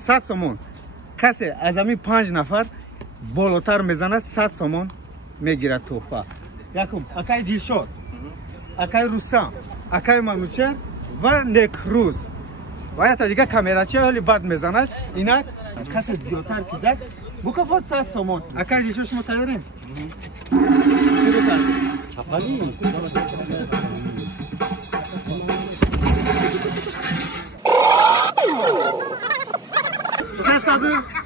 100 سومون. کسی از همین 5 نفر بالاتر میزند 100 سومون میگیرد تحفه. یکم اکای دیلشاد، اکای رستم، اکای منوچهر و نکروز. و یا تا دیگه کامراچه حالی بد میزند. اینا کسی زیادتر که زد مکافات 100 سومون. اکای دیلشاد شما تیارین؟ شروع کردیم. چپالی.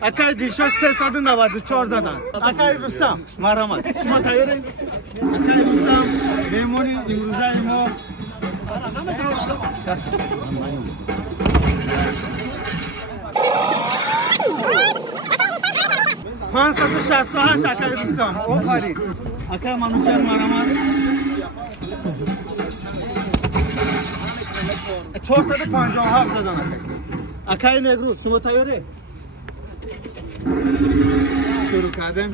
اکای دیلشاد 394 زدن. اکای رستم مرحمت. شما تیارین؟ اکای رستم میمونی امروزه ما 568 اکای رستم. آفرین. اکای منوچهر مرحمت 457 زدن. اکای نگروز شما تیاره؟ شروع کردیم.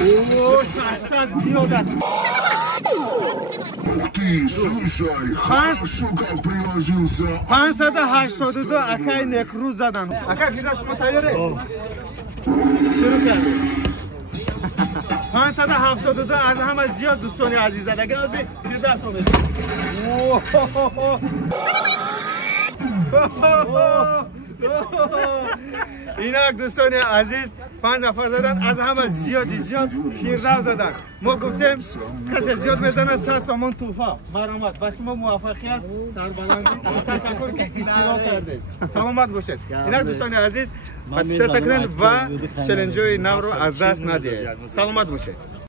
اوه 600 زیاد است. 582 اکای نکروز زدن. اکای فیرا شما تیاره؟ شروع کردیم. 572 از همه زیاد دوستانی عزیز زد. اگر از 13 سال اینا دوستان عزیز 5 نفر زدن از همه زیاد 13 زدن. ما گفتیم کسی زیاد بزنه 100 سومون تحفه. برآمد. با شما موفقیت سربلندی. تشکر که اشتراک کردید. سلامت باشید. اینا دوستان عزیز حتما سکرین و چالنجوی نو رو از دست ندید. سلامت باشید.